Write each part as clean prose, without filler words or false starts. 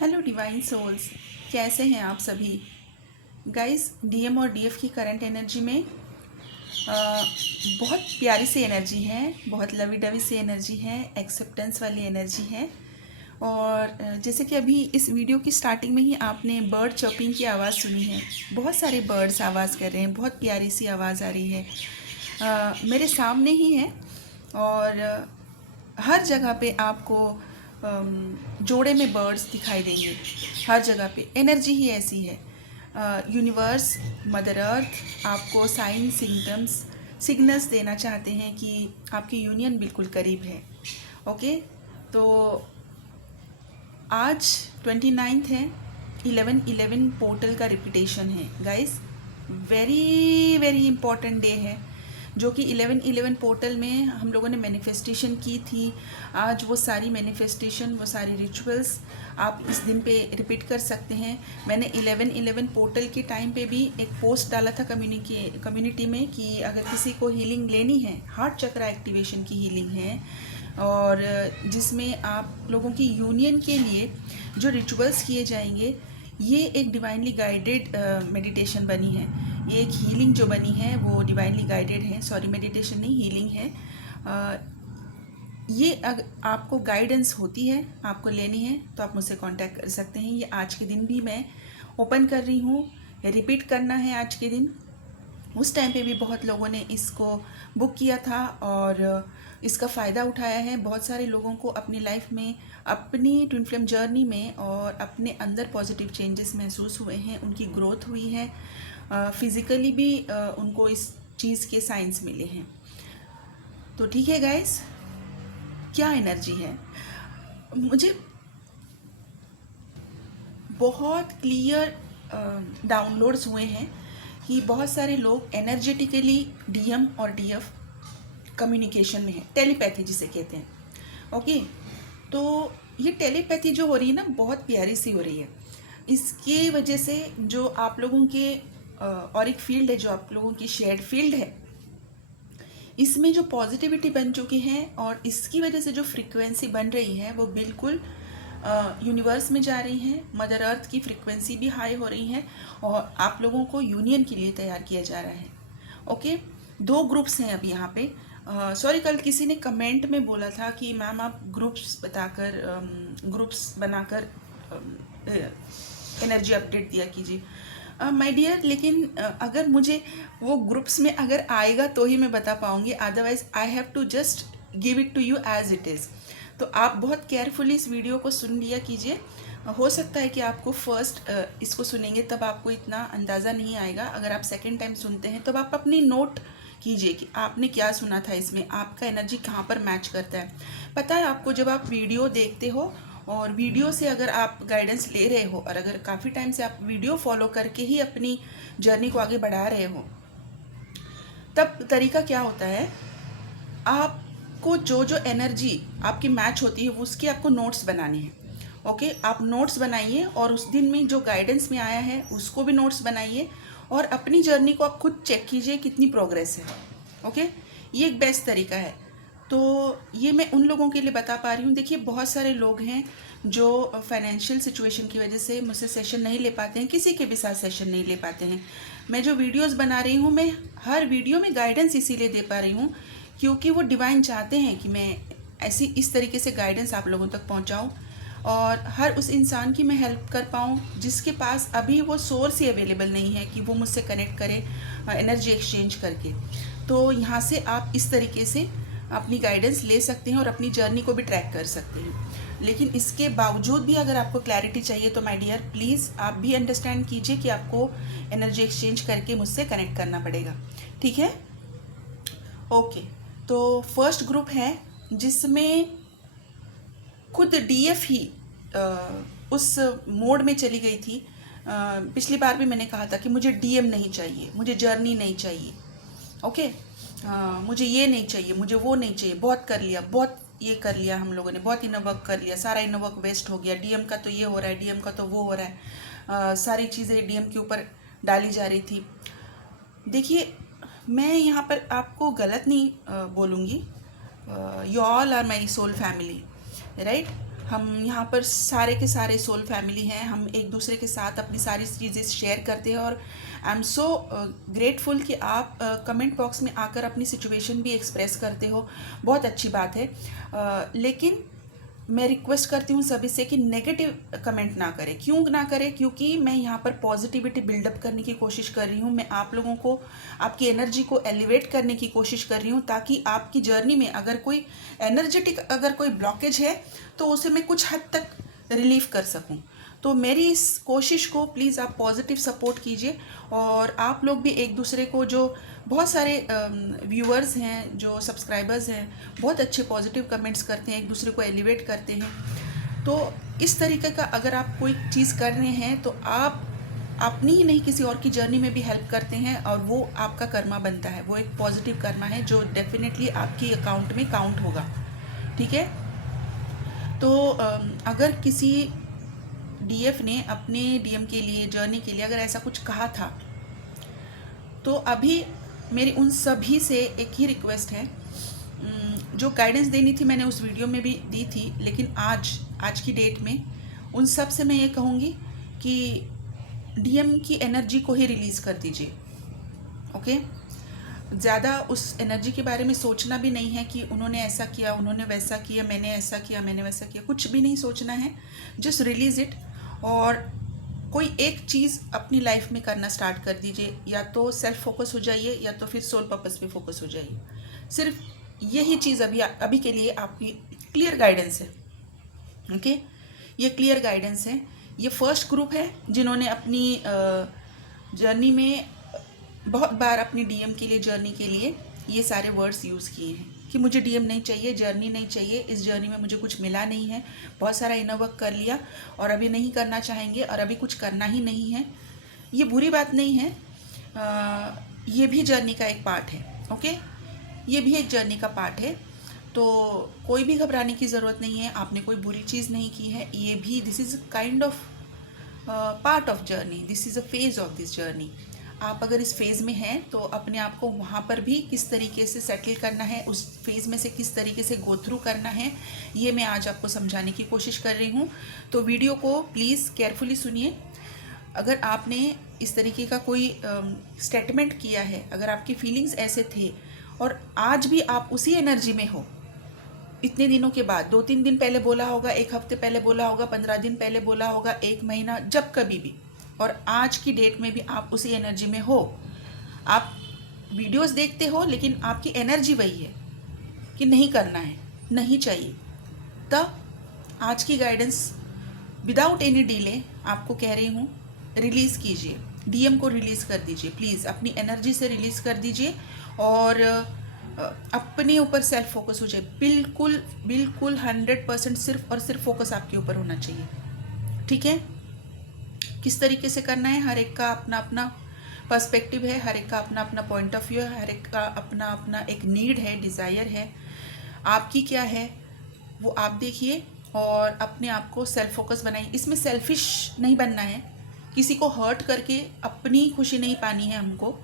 Hello divine souls, कैसे हैं आप सभी गाइस। डीएम और डीएफ की करंट एनर्जी में बहुत प्यारी सी एनर्जी है, बहुत लवी डवी सी एनर्जी है, एक्सेप्टेंस वाली एनर्जी है। और जैसे कि अभी इस वीडियो की स्टार्टिंग में ही आपने बर्ड चॉपिंग की आवाज़ सुनी है। बहुत सारे बर्ड्स आवाज़ कर रहे हैं, बहुत प्यारी सी आवाज़ आ रही है। मेरे सामने ही है और हर जगह पे आपको जोड़े में बर्ड्स दिखाई देंगे। हर जगह पे एनर्जी ही ऐसी है। यूनिवर्स, मदर अर्थ आपको साइन सिम्टम्स सिग्नल्स देना चाहते हैं कि आपकी यूनियन बिल्कुल करीब है। ओके, तो आज 29 है, 11/11 पोर्टल का रिपीटेशन है guys. Very very important day है, जो कि 11/11 पोर्टल में हम लोगों ने मैनिफेस्टेशन की थी। आज वो सारी मैनिफेस्टेशन, वो सारी रिचुअल्स आप इस दिन पे रिपीट कर सकते हैं। मैंने 11/11 पोर्टल के टाइम पे भी एक पोस्ट डाला था कम्युनिटी में कि अगर किसी को हीलिंग लेनी है, हार्ट चक्र एक्टिवेशन की हीलिंग है, और जिसमें आप लोगों की यूनियन के लिए जो रिचुअल्स किए जाएंगे, ये एक डिवाइनली गाइडेड मेडिटेशन बनी है। ये एक हीलिंग जो बनी है वो डिवाइनली गाइडेड है। सॉरी, मेडिटेशन नहीं, हीलिंग है। ये अगर आपको गाइडेंस होती है, आपको लेनी है, तो आप मुझसे कांटेक्ट कर सकते हैं। ये आज के दिन भी मैं ओपन कर रही हूँ, रिपीट करना है आज के दिन। उस टाइम पे भी बहुत लोगों ने इसको बुक किया था और इसका फ़ायदा उठाया है। बहुत सारे लोगों को अपनी लाइफ में, अपनी ट्विन फ्लेम जर्नी में और अपने अंदर पॉजिटिव चेंजेस महसूस हुए हैं, उनकी ग्रोथ हुई है। फिज़िकली भी उनको इस चीज़ के साइंस मिले हैं। तो ठीक है गाइस, क्या एनर्जी है। मुझे बहुत क्लियर डाउनलोड्स हुए हैं कि बहुत सारे लोग एनर्जेटिकली डीएम और डीएफ कम्युनिकेशन में है, टेलीपैथी जिसे कहते हैं। ओके, तो ये टेलीपैथी जो हो रही है ना, बहुत प्यारी सी हो रही है। इसकी वजह से जो आप लोगों के और एक फील्ड है, जो आप लोगों की शेयर्ड फील्ड है, इसमें जो पॉजिटिविटी बन चुकी है और इसकी वजह से जो फ्रीक्वेंसी बन रही है वो बिल्कुल यूनिवर्स में जा रही है। मदर अर्थ की फ्रीक्वेंसी भी हाई हो रही है और आप लोगों को यूनियन के लिए तैयार किया जा रहा है। ओके, दो ग्रुप्स हैं अभी यहाँ पे। सॉरी, कल किसी ने कमेंट में बोला था कि मैम आप ग्रुप्स बनाकर एनर्जी अपडेट दिया कीजिए। माय डियर, लेकिन अगर मुझे वो ग्रुप्स में अगर आएगा तो ही मैं बता पाऊँगी, otherwise I have to just give it to you as it is. तो आप बहुत केयरफुली इस वीडियो को सुन लिया कीजिए। हो सकता है कि आपको फर्स्ट इसको सुनेंगे तब आपको इतना अंदाज़ा नहीं आएगा। अगर आप सेकेंड टाइम सुनते हैं तब आप अपनी नोट कीजिए कि आपने क्या सुना था, इसमें आपका एनर्जी कहाँ पर मैच करता है। पता है आपको, जब आप वीडियो देखते हो और वीडियो से अगर आप गाइडेंस ले रहे हो और अगर काफ़ी टाइम से आप वीडियो फॉलो करके ही अपनी जर्नी को आगे बढ़ा रहे हो, तब तरीका क्या होता है, आपको जो जो एनर्जी आपकी मैच होती है उसकी आपको नोट्स बनानी है। ओके, आप नोट्स बनाइए और उस दिन में जो गाइडेंस में आया है उसको भी नोट्स बनाइए और अपनी जर्नी को आप खुद चेक कीजिए कितनी प्रोग्रेस है। ओके, ये एक बेस्ट तरीका है। तो ये मैं उन लोगों के लिए बता पा रही हूँ। देखिए, बहुत सारे लोग हैं जो फाइनेंशियल सिचुएशन की वजह से मुझसे सेशन नहीं ले पाते हैं, किसी के भी साथ सेशन नहीं ले पाते हैं। मैं जो वीडियोस बना रही हूँ, मैं हर वीडियो में गाइडेंस इसीलिए दे पा रही हूँ क्योंकि वो डिवाइन चाहते हैं कि मैं इस तरीके से गाइडेंस आप लोगों तक पहुँचाऊँ और हर उस इंसान की मैं हेल्प कर पाऊँ जिसके पास अभी वो सोर्स ही अवेलेबल नहीं है कि वो मुझसे कनेक्ट करे एनर्जी एक्सचेंज करके। तो यहाँ से आप इस तरीके से अपनी गाइडेंस ले सकते हैं और अपनी जर्नी को भी ट्रैक कर सकते हैं। लेकिन इसके बावजूद भी अगर आपको क्लैरिटी चाहिए तो माय डियर, प्लीज़ आप भी अंडरस्टैंड कीजिए कि आपको एनर्जी एक्सचेंज करके मुझसे कनेक्ट करना पड़ेगा। ठीक है, ओके। तो फर्स्ट ग्रुप है जिसमें खुद डीएफ ही उस मोड में चली गई थी। पिछली बार भी मैंने कहा था कि मुझे डीएम नहीं चाहिए, मुझे जर्नी नहीं चाहिए। ओके, मुझे ये नहीं चाहिए, मुझे वो नहीं चाहिए, बहुत कर लिया, बहुत ये कर लिया, हम लोगों ने बहुत इनर वर्क कर लिया, सारा इनर वर्क वेस्ट हो गया, डीएम का तो ये हो रहा है, डीएम का तो वो हो रहा है। सारी चीज़ें डीएम के ऊपर डाली जा रही थी। देखिए, मैं यहाँ पर आपको गलत नहीं बोलूँगी। You all are my soul family, right. हम यहाँ पर सारे के सारे सोल फैमिली हैं, हम एक दूसरे के साथ अपनी सारी चीज़ें शेयर करते हैं। और आई एम सो ग्रेटफुल कि आप कमेंट बॉक्स में आकर अपनी सिचुएशन भी एक्सप्रेस करते हो, बहुत अच्छी बात है। लेकिन मैं रिक्वेस्ट करती हूँ सभी से कि नेगेटिव कमेंट ना करें। क्यों ना करें? क्योंकि मैं यहाँ पर पॉजिटिविटी बिल्डअप करने की कोशिश कर रही हूँ। मैं आप लोगों को, आपकी एनर्जी को एलिवेट करने की कोशिश कर रही हूँ, ताकि आपकी जर्नी में अगर कोई एनर्जेटिक अगर कोई ब्लॉकेज है तो उसे मैं कुछ हद तक रिलीव कर सकूँ। तो मेरी इस कोशिश को प्लीज़ आप पॉजिटिव सपोर्ट कीजिए। और आप लोग भी एक दूसरे को, जो बहुत सारे व्यूअर्स हैं, जो सब्सक्राइबर्स हैं, बहुत अच्छे पॉजिटिव कमेंट्स करते हैं, एक दूसरे को एलिवेट करते हैं। तो इस तरीके का अगर आप कोई चीज़ कर रहे हैं तो आप अपनी ही नहीं किसी और की जर्नी में भी हेल्प करते हैं, और वो आपका कर्मा बनता है। वो एक पॉजिटिव कर्मा है जो डेफिनेटली आपकी अकाउंट में काउंट होगा। ठीक है? तो अगर किसी डीएफ ने अपने डीएम के लिए, जर्नी के लिए अगर ऐसा कुछ कहा था, तो अभी मेरी उन सभी से एक ही रिक्वेस्ट है। जो गाइडेंस देनी थी मैंने उस वीडियो में भी दी थी, लेकिन आज की डेट में उन सब से मैं ये कहूँगी कि डीएम की एनर्जी को ही रिलीज़ कर दीजिए। ओके? ज़्यादा उस एनर्जी के बारे में सोचना भी नहीं है कि उन्होंने ऐसा किया, उन्होंने वैसा किया, मैंने ऐसा किया, मैंने वैसा किया, कुछ भी नहीं सोचना है। जस्ट रिलीज़ इट और कोई एक चीज़ अपनी लाइफ में करना स्टार्ट कर दीजिए। या तो सेल्फ फोकस हो जाइए, या तो फिर सोल पर्पस पे फोकस हो जाइए। सिर्फ यही चीज़ अभी के लिए आपकी क्लियर गाइडेंस है। ओके? ये क्लियर गाइडेंस है। ये फर्स्ट ग्रुप है जिन्होंने अपनी जर्नी में बहुत बार अपनी डीएम के लिए, जर्नी के लिए ये सारे वर्ड्स यूज़ किए हैं कि मुझे डीएम नहीं चाहिए, जर्नी नहीं चाहिए, इस जर्नी में मुझे कुछ मिला नहीं है, बहुत सारा इनर वर्क कर लिया और अभी नहीं करना चाहेंगे, और अभी कुछ करना ही नहीं है। ये बुरी बात नहीं है, ये भी जर्नी का एक पार्ट है। ओके? ये भी एक जर्नी का पार्ट है। तो कोई भी घबराने की ज़रूरत नहीं है। आपने कोई बुरी चीज़ नहीं की है। ये भी, this is kind of part of journey, this is a phase of this journey. आप अगर इस फेज़ में हैं तो अपने आप को वहाँ पर भी किस तरीके से सेटल करना है, उस फेज़ में से किस तरीके से गो थ्रू करना है, ये मैं आज आपको समझाने की कोशिश कर रही हूँ। तो वीडियो को प्लीज़ केयरफुली सुनिए। अगर आपने इस तरीके का कोई स्टेटमेंट किया है, अगर आपकी फीलिंग्स ऐसे थे और आज भी आप उसी एनर्जी में हो, इतने दिनों के बाद, 2-3 दिन पहले बोला होगा, 1 हफ्ते पहले बोला होगा, 15 दिन पहले बोला होगा, 1 महीना, जब कभी भी, और आज की डेट में भी आप उसी एनर्जी में हो। आप वीडियोस देखते हो लेकिन आपकी एनर्जी वही है कि नहीं करना है, नहीं चाहिए। तब आज की गाइडेंस विदाउट एनी डिले आपको कह रही हूँ, रिलीज़ कीजिए, डीएम को रिलीज़ कर दीजिए, प्लीज़ अपनी एनर्जी से रिलीज़ कर दीजिए और अपने ऊपर सेल्फ फोकस हो जाए। बिल्कुल बिल्कुल 100% सिर्फ और सिर्फ फोकस आपके ऊपर होना चाहिए। ठीक है? किस तरीके से करना है, हर एक का अपना अपना पर्सपेक्टिव है, हर एक का अपना अपना पॉइंट ऑफ व्यू है, हर एक का अपना अपना एक नीड है, डिज़ायर है। आपकी क्या है वो आप देखिए और अपने आप को सेल्फ फोकस बनाइए। इसमें सेल्फिश नहीं बनना है, किसी को हर्ट करके अपनी खुशी नहीं पानी है हमको।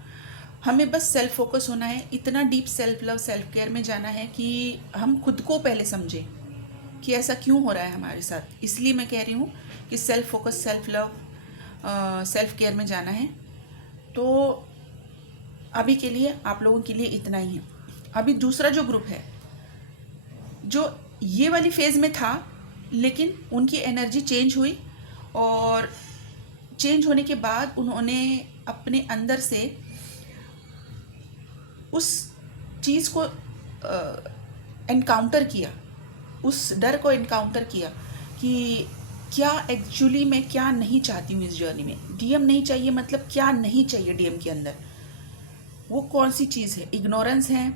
हमें बस सेल्फ फोकस होना है, इतना deep self love, self care में जाना है कि हम खुद को पहले समझें कि ऐसा क्यों हो रहा है हमारे साथ। इसलिए मैं कह रही हूँ कि self focus, self love, self care में जाना है। तो अभी के लिए आप लोगों के लिए इतना ही है। अभी दूसरा जो ग्रुप है, जो ये वाली फेज़ में था लेकिन उनकी एनर्जी चेंज हुई, और चेंज होने के बाद उन्होंने अपने अंदर से उस चीज़ को एनकाउंटर किया, उस डर को एनकाउंटर किया कि क्या एक्चुअली मैं क्या नहीं चाहती हूँ इस जर्नी में। डीएम नहीं चाहिए मतलब क्या नहीं चाहिए डीएम के अंदर, वो कौन सी चीज़ है? इग्नोरेंस है,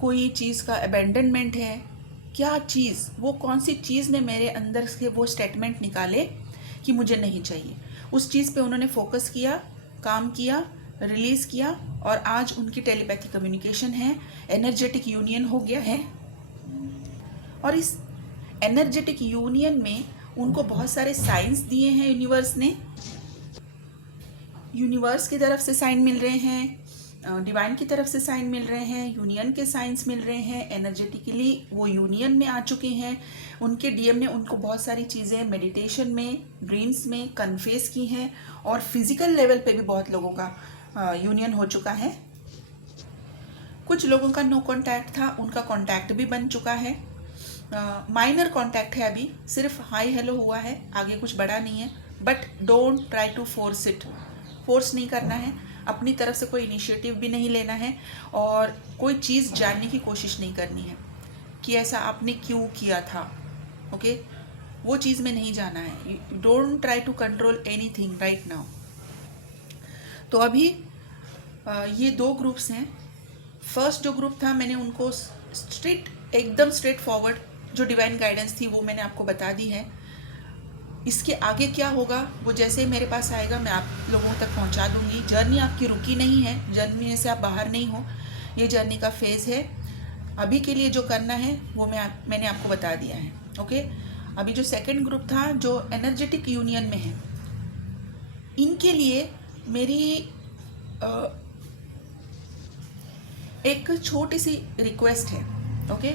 कोई चीज़ का अबेंडनमेंट है, क्या चीज़, वो कौन सी चीज़ ने मेरे अंदर से वो स्टेटमेंट निकाले कि मुझे नहीं चाहिए। उस चीज़ पे उन्होंने फोकस किया, काम किया, रिलीज़ किया, और आज उनकी टेलीपैथी कम्युनिकेशन है, एनर्जेटिक यूनियन हो गया है। और इस एनर्जेटिक यूनियन में उनको बहुत सारे साइंस दिए हैं यूनिवर्स ने, यूनिवर्स की तरफ से साइन मिल रहे हैं, डिवाइन की तरफ से साइन मिल रहे हैं, यूनियन के साइंस मिल रहे हैं, एनर्जेटिकली वो यूनियन में आ चुके हैं, उनके डीएम ने उनको बहुत सारी चीज़ें मेडिटेशन में, ड्रीम्स में कन्फेस की हैं, और फिजिकल लेवल पे भी बहुत लोगों का यूनियन हो चुका है। कुछ लोगों का नो कांटेक्ट था, उनका कांटेक्ट भी बन चुका है। माइनर कांटेक्ट है, अभी सिर्फ हाई हेलो हुआ है, आगे कुछ बड़ा नहीं है। But don't try to force it, force नहीं करना है, अपनी तरफ से कोई इनिशिएटिव भी नहीं लेना है, और कोई चीज़ जानने की कोशिश नहीं करनी है कि ऐसा आपने क्यों किया था। ओके, वो चीज़ में नहीं जाना है। Don't try to control anything right now. तो अभी ये दो ग्रुप्स हैं। फर्स्ट जो ग्रुप था, मैंने उनको एकदम स्ट्रेट फॉरवर्ड जो डिवाइन गाइडेंस थी वो मैंने आपको बता दी है। इसके आगे क्या होगा वो जैसे ही मेरे पास आएगा मैं आप लोगों तक पहुंचा दूंगी। जर्नी आपकी रुकी नहीं है, जर्नी से आप बाहर नहीं हो, ये जर्नी का फेज़ है। अभी के लिए जो करना है वो मैंने आपको बता दिया है। ओके, अभी जो सेकंड ग्रुप था जो एनर्जेटिक यूनियन में है, इनके लिए मेरी एक छोटी सी रिक्वेस्ट है। ओके,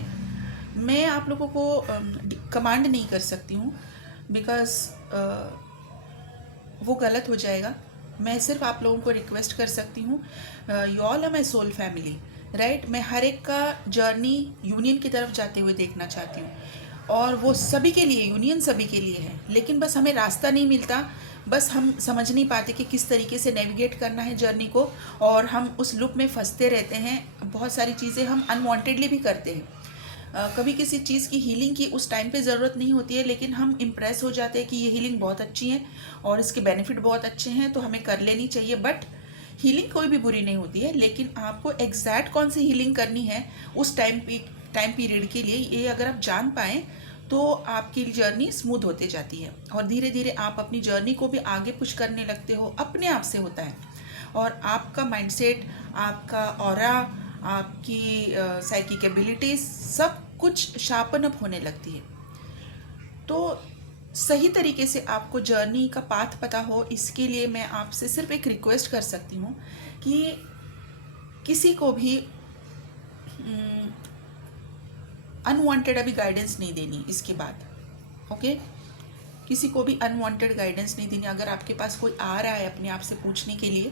मैं आप लोगों को कमांड नहीं कर सकती हूँ, बिकॉज वो गलत हो जाएगा। मैं सिर्फ आप लोगों को रिक्वेस्ट कर सकती हूँ। You all are my soul family, right. मैं हर एक का जर्नी यूनियन की तरफ जाते हुए देखना चाहती हूँ, और वो सभी के लिए, यूनियन सभी के लिए है, लेकिन बस हमें रास्ता नहीं मिलता, बस हम समझ नहीं पाते कि किस तरीके से नेविगेट करना है जर्नी को, और हम उस लूप में फंसते रहते हैं। बहुत सारी चीज़ें हम अनवांटेडली भी करते हैं। कभी किसी चीज़ की हीलिंग की उस टाइम पे ज़रूरत नहीं होती है, लेकिन हम इम्प्रेस हो जाते हैं कि ये हीलिंग बहुत अच्छी है और इसके बेनिफिट बहुत अच्छे हैं, तो हमें कर लेनी चाहिए। बट हीलिंग कोई भी बुरी नहीं होती है, लेकिन आपको एग्जैक्ट कौन सी हीलिंग करनी है उस टाइम पीरियड के लिए, ये अगर आप जान पाएँ तो आपकी जर्नी स्मूथ होते जाती है, और धीरे धीरे आप अपनी जर्नी को भी आगे पुश करने लगते हो। अपने आप से होता है, और आपका माइंडसेट, आपका ऑरा, आपकी साइकिक एबिलिटीज सब कुछ शार्पन अप होने लगती है। तो सही तरीके से आपको जर्नी का पाथ पता हो, इसके लिए मैं आपसे सिर्फ एक रिक्वेस्ट कर सकती हूँ कि किसी को भी अनवांटेड अभी गाइडेंस नहीं देनी इसके बाद। ओके, किसी को भी अनवांटेड गाइडेंस नहीं देनी। अगर आपके पास कोई आ रहा है अपने आप से पूछने के लिए,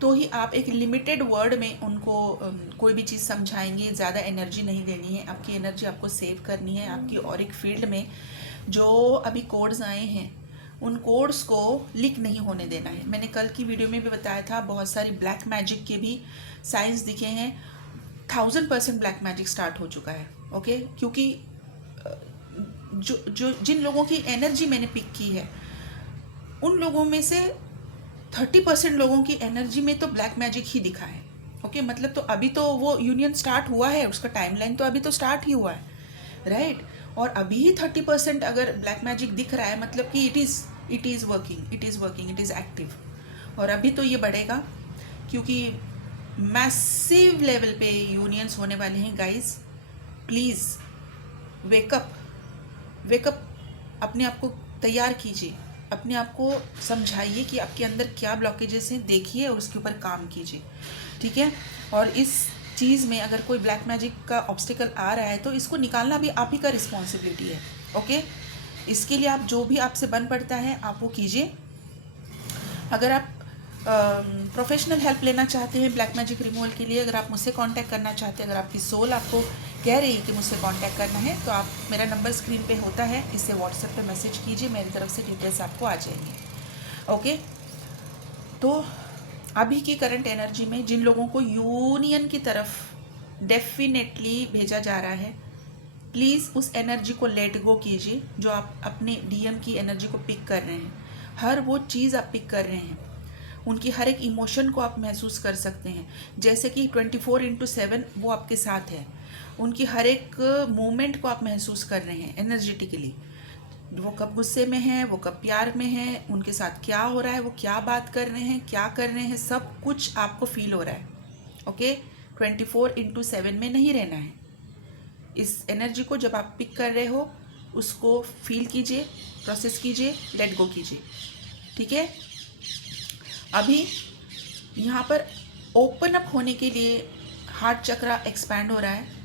तो ही आप एक लिमिटेड वर्ड में उनको कोई भी चीज़ समझाएंगे। ज़्यादा एनर्जी नहीं देनी है, आपकी एनर्जी आपको सेव करनी है। आपकी ऑरिक फील्ड में जो अभी कोड्स आए हैं, उन कोड्स को लीक नहीं होने देना है। मैंने कल की वीडियो में भी बताया था, बहुत सारी ब्लैक मैजिक के भी साइंस दिखे हैं। 1000% ब्लैक मैजिक स्टार्ट हो चुका है। ओके, क्योंकि जो जिन लोगों की एनर्जी मैंने पिक की है, उन लोगों में से 30% लोगों की एनर्जी में तो ब्लैक मैजिक ही दिखा है। ओके, मतलब तो अभी तो वो यूनियन स्टार्ट हुआ है, उसका टाइमलाइन तो अभी तो स्टार्ट ही हुआ है, राइट। और अभी ही 30% अगर ब्लैक मैजिक दिख रहा है, मतलब कि it is working, it is active. और अभी तो ये बढ़ेगा, क्योंकि मैसिव लेवल पे यूनियंस होने वाले हैं। गाइज प्लीज़ वेकअप, अपने आप को तैयार कीजिए, अपने आप को समझाइए कि आपके अंदर क्या ब्लॉकेजेस हैं, देखिए और उसके ऊपर काम कीजिए, ठीक है। और इस चीज़ में अगर कोई ब्लैक मैजिक का ऑब्स्टिकल आ रहा है तो इसको निकालना भी आप ही का रिस्पॉन्सिबिलिटी है। ओके, इसके लिए आप जो भी आपसे बन पड़ता है आप वो कीजिए। अगर आप प्रोफेशनल हेल्प लेना चाहते हैं ब्लैक मैजिक रिमूवल के लिए, अगर आप मुझसे कांटेक्ट करना चाहते हैं, अगर आपकी सोल आपको कह रही है कि मुझसे कांटेक्ट करना है, तो आप, मेरा नंबर स्क्रीन पे होता है, इससे व्हाट्सएप पे मैसेज कीजिए, मेरी तरफ से डिटेल्स आपको आ जाएंगी। ओके, तो अभी की करंट एनर्जी में जिन लोगों को यूनियन की तरफ डेफिनेटली भेजा जा रहा है, प्लीज़ उस एनर्जी को लेट गो कीजिए। जो आप अपने डीएम की एनर्जी को पिक कर रहे हैं, हर वो चीज़ आप पिक कर रहे हैं, उनकी हर एक इमोशन को आप महसूस कर सकते हैं, जैसे कि 24/7 वो आपके साथ है। उनकी हर एक मोमेंट को आप महसूस कर रहे हैं एनर्जेटिकली। वो कब गुस्से में है, वो कब प्यार में है, उनके साथ क्या हो रहा है, वो क्या बात कर रहे हैं, क्या कर रहे हैं, सब कुछ आपको फील हो रहा है। ओके, 24/7 में नहीं रहना है। इस एनर्जी को जब आप पिक कर रहे हो, उसको फील कीजिए, प्रोसेस कीजिए, लेट गो कीजिए, ठीक है। अभी यहाँ पर ओपन अप होने के लिए हार्ट चक्रा एक्सपैंड हो रहा है।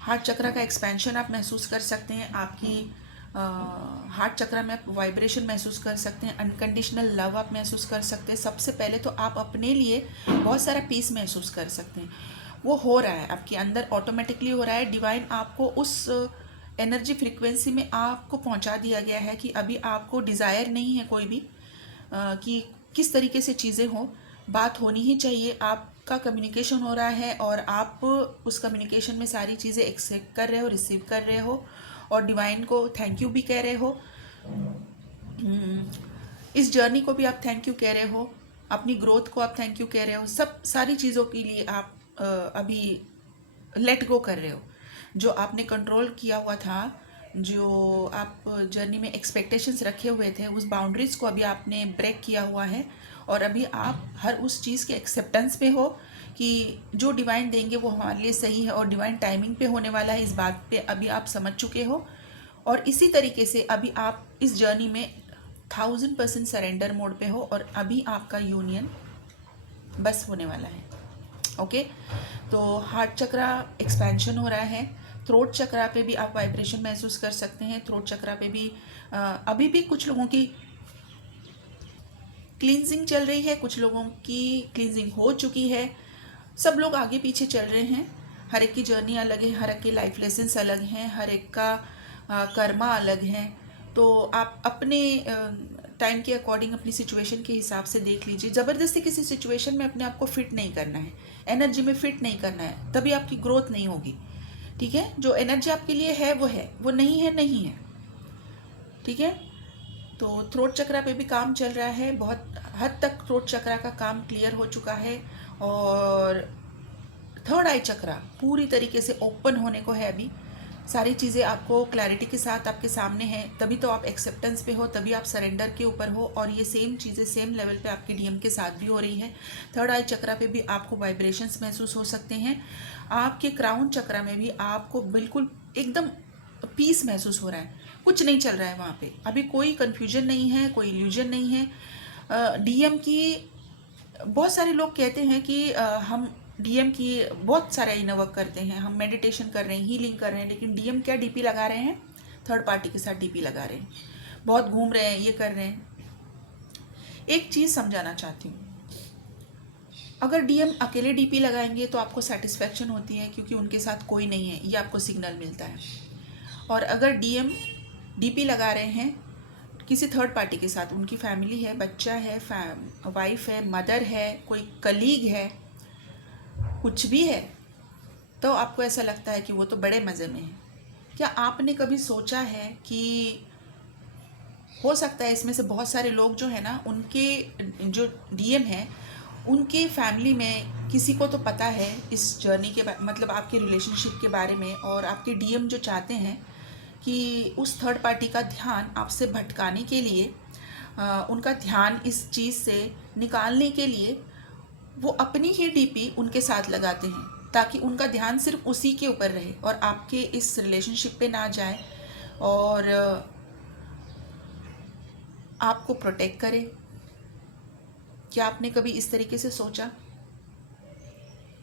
हार्ट चक्रा का एक्सपेंशन आप महसूस कर सकते हैं। आपकी हार्ट चक्रा में आप वाइब्रेशन महसूस कर सकते हैं। अनकंडीशनल लव आप महसूस कर सकते हैं। सबसे पहले तो आप अपने लिए बहुत सारा पीस महसूस कर सकते हैं। वो हो रहा है आपके अंदर, ऑटोमेटिकली हो रहा है। डिवाइन आपको उस एनर्जी फ्रीक्वेंसी में आपको पहुंचा दिया गया है कि अभी आपको डिज़ायर नहीं है कोई भी कि किस तरीके से चीज़ें हों, बात होनी ही चाहिए। आपका कम्युनिकेशन हो रहा है और आप उस कम्युनिकेशन में सारी चीज़ें एक्सेप्ट कर रहे हो, रिसीव कर रहे हो और डिवाइन को थैंक यू भी कह रहे हो। इस जर्नी को भी आप थैंक यू कह रहे हो, अपनी ग्रोथ को आप थैंक यू कह रहे हो। सब सारी चीज़ों के लिए आप अभी लेट गो कर रहे हो। जो आपने कंट्रोल किया हुआ था, जो आप जर्नी में एक्सपेक्टेशंस रखे हुए थे, उस बाउंड्रीज को अभी आपने ब्रेक किया हुआ है और अभी आप हर उस चीज़ के एक्सेप्टेंस पे हो कि जो डिवाइन देंगे वो हमारे लिए सही है और डिवाइन टाइमिंग पे होने वाला है। इस बात पे अभी आप समझ चुके हो और इसी तरीके से अभी आप इस जर्नी में 1000% सरेंडर मोड पे हो और अभी आपका यूनियन बस होने वाला है। ओके, तो हार्ट चक्रा एक्सपेंशन हो रहा है। थ्रोट चक्रा पे भी आप वाइब्रेशन महसूस कर सकते हैं। थ्रोट चक्रा पे भी अभी भी कुछ लोगों की क्लींजिंग चल रही है, कुछ लोगों की क्लींजिंग हो चुकी है। सब लोग आगे पीछे चल रहे हैं। हर एक की जर्नी अलग है, हर एक की लाइफ लेसन्स अलग हैं, हर एक का कर्मा अलग है। तो आप अपने टाइम के अकॉर्डिंग अपनी सिचुएशन के हिसाब से देख लीजिए। ज़बरदस्ती किसी सिचुएशन में अपने आप को फिट नहीं करना है, एनर्जी में फिट नहीं करना है, तभी आपकी ग्रोथ नहीं होगी। ठीक है, जो एनर्जी आपके लिए है, वो नहीं है, नहीं है। ठीक है, तो थ्रोट चक्रा पे भी काम चल रहा है। बहुत हद तक थ्रोट चक्रा का काम क्लियर हो चुका है और थर्ड आई चक्रा पूरी तरीके से ओपन होने को है। अभी सारी चीज़ें आपको क्लैरिटी के साथ आपके सामने हैं, तभी तो आप एक्सेप्टेंस पे हो, तभी आप सरेंडर के ऊपर हो और ये सेम चीज़ें सेम लेवल पे आपके डीएम के साथ भी हो रही है। थर्ड आई चक्रा पे भी आपको वाइब्रेशंस महसूस हो सकते हैं। आपके क्राउन चक्रा में भी आपको बिल्कुल एकदम पीस महसूस हो रहा है। कुछ नहीं चल रहा है वहाँ पे, अभी कोई कन्फ्यूजन नहीं है, कोई इल्यूजन नहीं है। डीएम की बहुत सारे लोग कहते हैं कि हम डीएम की बहुत सारा इनर वर्क करते हैं, हम मेडिटेशन कर रहे हैं, हीलिंग कर रहे हैं, लेकिन डीएम क्या डीपी लगा रहे हैं, थर्ड पार्टी के साथ डीपी लगा रहे हैं, बहुत घूम रहे हैं, ये कर रहे हैं। एक चीज़ समझाना चाहती हूँ, अगर डीएम अकेले डीपी लगाएंगे तो आपको सेटिस्फैक्शन होती है क्योंकि उनके साथ कोई नहीं है, ये आपको सिग्नल मिलता है। और अगर डीएम डीपी लगा रहे हैं किसी थर्ड पार्टी के साथ, उनकी फैमिली है, बच्चा है, वाइफ है, मदर है, कोई कलीग है, कुछ भी है, तो आपको ऐसा लगता है कि वो तो बड़े मज़े में है। क्या आपने कभी सोचा है कि हो सकता है इसमें से बहुत सारे लोग जो है ना, उनके जो डीएम है, उनके फैमिली में किसी को तो पता है इस जर्नी के मतलब आपके रिलेशनशिप के बारे में, और आपके डीएम जो चाहते हैं कि उस थर्ड पार्टी का ध्यान आपसे भटकाने के लिए, उनका ध्यान इस चीज़ से निकालने के लिए वो अपनी ही डीपी उनके साथ लगाते हैं ताकि उनका ध्यान सिर्फ उसी के ऊपर रहे और आपके इस रिलेशनशिप पे ना जाए और आपको प्रोटेक्ट करे। क्या आपने कभी इस तरीके से सोचा?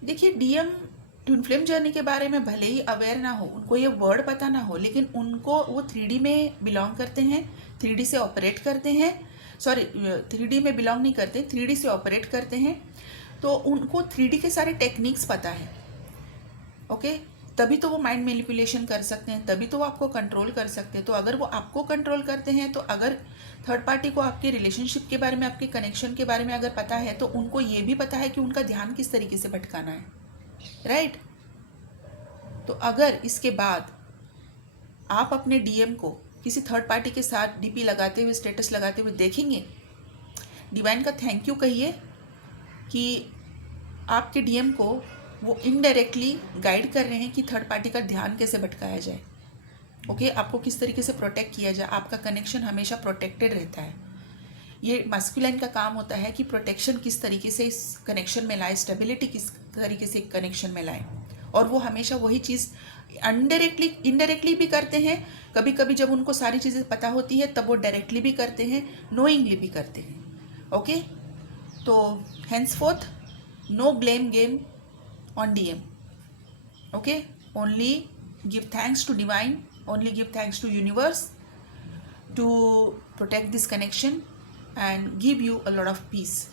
देखिए, डीएम ट्विन फ्लेम जर्नी के बारे में भले ही अवेयर ना हो, उनको ये वर्ड पता ना हो, लेकिन उनको वो 3D में बिलोंग करते हैं, 3D से ऑपरेट करते हैं। सॉरी, 3D में बिलोंग नहीं करते, 3D से ऑपरेट करते हैं, तो उनको 3D के सारे टेक्निक्स पता है। ओके, तभी तो वो माइंड मैनिपुलेशन कर सकते हैं, तभी तो वो आपको कंट्रोल कर सकते हैं। तो अगर वो आपको कंट्रोल करते हैं, तो अगर थर्ड पार्टी को आपके रिलेशनशिप के बारे में, आपके कनेक्शन के बारे में अगर पता है, तो उनको ये भी पता है कि उनका ध्यान किस तरीके से भटकाना है, राइट? तो अगर इसके बाद आप अपने डीएम को किसी थर्ड पार्टी के साथ डीपी लगाते हुए, स्टेटस लगाते हुए देखेंगे, डिवाइन का थैंक यू कहिए कि आपके डीएम को वो इनडायरेक्टली गाइड कर रहे हैं कि थर्ड पार्टी का ध्यान कैसे भटकाया जाए। ओके, आपको किस तरीके से प्रोटेक्ट किया जाए, आपका कनेक्शन हमेशा प्रोटेक्टेड रहता है। ये मस्कुलाइन का काम होता है कि प्रोटेक्शन किस तरीके से इस कनेक्शन में लाए, स्टेबिलिटी किस तरीके से कनेक्शन में लाए, और वो हमेशा वही चीज़ इनडायरेक्टली भी करते हैं। कभी कभी जब उनको सारी चीज़ें पता होती है तब वो डायरेक्टली भी करते हैं, नोइंगली भी करते हैं। ओके, तो henceforth No blame game on DM. Okay? Only give thanks to divine, only give thanks to universe to protect this connection and give you a lot of peace.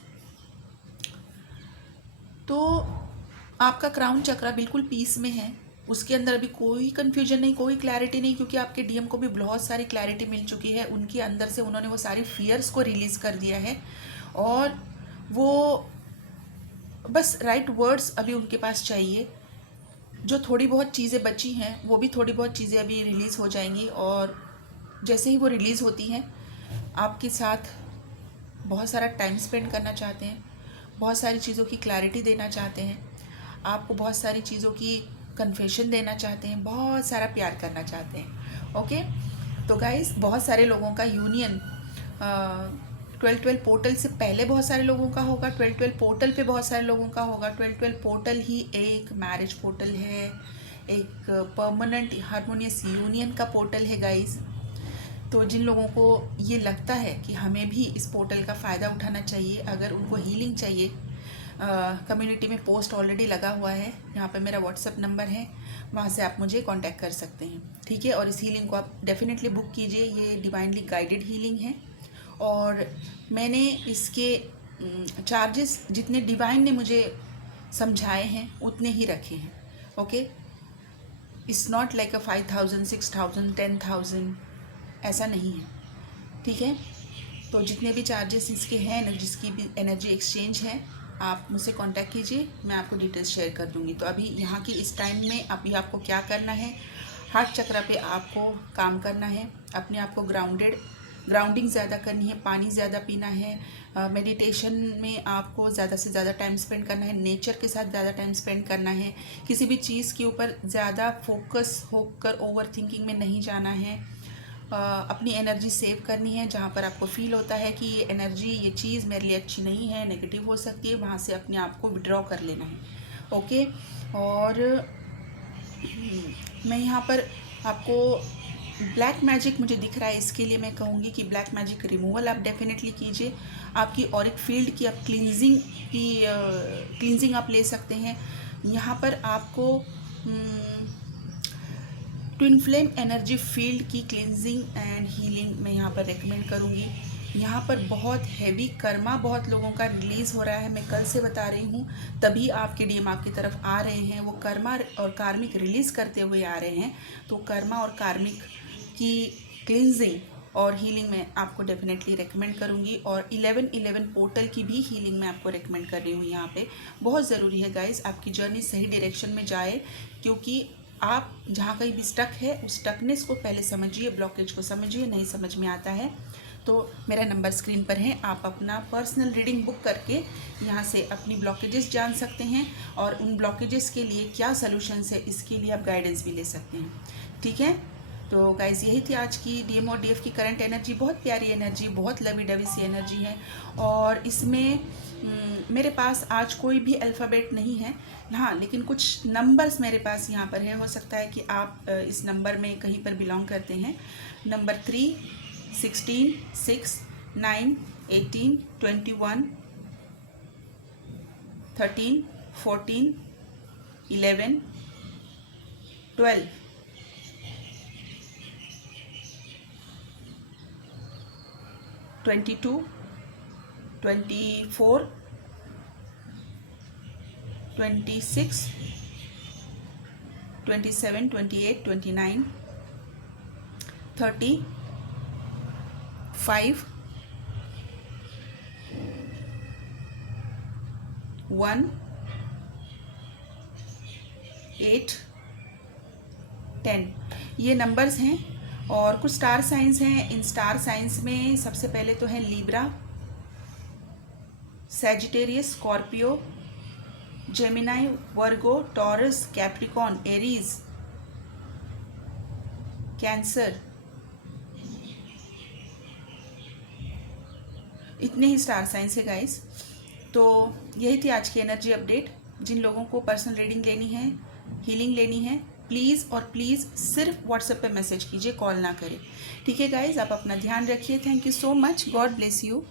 तो आपका crown चक्रा बिल्कुल piece में है, उसके अंदर अभी कोई कन्फ्यूजन नहीं, कोई क्लैरिटी नहीं, क्योंकि आपके डीएम को भी बहुत सारी क्लैरिटी मिल चुकी है। उनके अंदर से उन्होंने वो सारी फियर्स को रिलीज़ कर दिया है और वो बस राइट वर्ड्स अभी उनके पास चाहिए। जो थोड़ी बहुत चीज़ें बची हैं वो भी थोड़ी बहुत चीज़ें अभी रिलीज़ हो जाएंगी और जैसे ही वो रिलीज़ होती हैं आपके साथ बहुत सारा टाइम स्पेंड करना चाहते हैं, बहुत सारी चीज़ों की क्लैरिटी देना चाहते हैं, आपको बहुत सारी चीज़ों की कन्फेशन देना चाहते हैं, बहुत सारा प्यार करना चाहते हैं। ओके, तो गाइस बहुत सारे लोगों का यूनियन 12-12 पोर्टल से पहले बहुत सारे लोगों का होगा, 12-12 पोर्टल पे बहुत सारे लोगों का होगा। 12-12 पोर्टल ही एक मैरिज पोर्टल है, एक परमानेंट हार्मोनियस यूनियन का पोर्टल है गाइस। तो जिन लोगों को ये लगता है कि हमें भी इस पोर्टल का फ़ायदा उठाना चाहिए, अगर उनको हीलिंग चाहिए, कम्युनिटी में पोस्ट ऑलरेडी लगा हुआ है, यहाँ पे मेरा व्हाट्सएप नंबर है, वहाँ से आप मुझे कांटेक्ट कर सकते हैं, ठीक है। और इस हीलिंग को आप डेफिनेटली बुक कीजिए, ये डिवाइनली गाइडेड हीलिंग है और मैंने इसके चार्जेस जितने डिवाइन ने मुझे समझाए हैं उतने ही रखे हैं। ओके, इट्स नॉट लाइक अ 5,000, 6,000, 10,000, ऐसा नहीं है, ठीक है। तो जितने भी चार्जेस इसके हैं, जिसकी भी एनर्जी एक्सचेंज है, आप मुझसे कांटेक्ट कीजिए, मैं आपको डिटेल्स शेयर कर दूंगी। तो अभी यहाँ की इस टाइम में अभी आपको क्या करना है, हार्ट चक्र पे आपको काम करना है, अपने आप को ग्राउंडिंग ज़्यादा करनी है, पानी ज़्यादा पीना है, मेडिटेशन में आपको ज़्यादा से ज़्यादा टाइम स्पेंड करना है, नेचर के साथ ज़्यादा टाइम स्पेंड करना है, किसी भी चीज़ के ऊपर ज़्यादा फोकस होकर ओवर थिंकिंग में नहीं जाना है, अपनी एनर्जी सेव करनी है। जहाँ पर आपको फील होता है कि ये एनर्जी, ये चीज़ मेरे लिए अच्छी नहीं है, नेगेटिव हो सकती है, वहाँ से अपने आप को विड्रॉ कर लेना है। ओके, और मैं यहाँ पर आपको ब्लैक मैजिक मुझे दिख रहा है, इसके लिए मैं कहूँगी कि ब्लैक मैजिक रिमूवल आप डेफिनेटली कीजिए। आपकी ऑरिक फील्ड की आप क्लींजिंग आप ले सकते हैं। यहाँ पर आपको ट्विन फ्लेम एनर्जी फील्ड की क्लींजिंग एंड हीलिंग मैं यहाँ पर रेकमेंड करूँगी। यहाँ पर बहुत हैवी कर्मा बहुत लोगों का रिलीज़ हो रहा है, मैं कल से बता रही हूँ, तभी आपके डीएम आपकी तरफ आ रहे हैं, वो कर्मा और कार्मिक रिलीज़ करते हुए आ रहे हैं। तो कर्मा और कार्मिक की क्लींजिंग और हीलिंग मैं आपको डेफिनेटली रेकमेंड करूँगी। और 11-11 पोर्टल की भी हीलिंग मैं आपको रेकमेंड कर रही हूँ। यहाँ पे बहुत ज़रूरी है गाइस, आपकी जर्नी सही डायरेक्शन में जाए, क्योंकि आप जहाँ कहीं भी स्टक है उस स्टकनेस को पहले समझिए, ब्लॉकेज को समझिए, नहीं समझ में आता है तो मेरा नंबर स्क्रीन पर है, आप अपना पर्सनल रीडिंग बुक करके यहाँ से अपनी ब्लॉकेजेस जान सकते हैं और उन ब्लॉकेजेस के लिए क्या सॉल्यूशंस है इसके लिए आप गाइडेंस भी ले सकते हैं, ठीक है। तो गाइज़ यही थी आज की डीएम और डीएफ की करंट एनर्जी। बहुत प्यारी एनर्जी, बहुत लवी डवी सी एनर्जी है और इसमें मेरे पास आज कोई भी अल्फ़ाबेट नहीं है, हाँ, लेकिन कुछ नंबर्स मेरे पास यहाँ पर है। हो सकता है कि आप इस नंबर में कहीं पर बिलोंग करते हैं। नंबर 3, 16, 6, 9, 18, 21, 13, 14, 11, 12, 22, 24, 26, 27, 28, 29, 30, 5, 1, 8, 10 ये नंबर्स हैं। और कुछ स्टार साइंस हैं। इन स्टार साइंस में सबसे पहले तो है लीब्रा, सैजिटेरियस, स्कॉर्पियो, जेमिनाई, वर्गो, टॉरस, कैप्रिकॉन, एरीज, कैंसर, इतने ही स्टार साइंस है गाइस। तो यही थी आज की एनर्जी अपडेट। जिन लोगों को पर्सनल रीडिंग लेनी है, हीलिंग लेनी है, प्लीज़ और प्लीज़ सिर्फ व्हाट्सएप पे मैसेज कीजिए, कॉल ना करें, ठीक है गाइज। आप अपना ध्यान रखिए। Thank you so much, God bless you.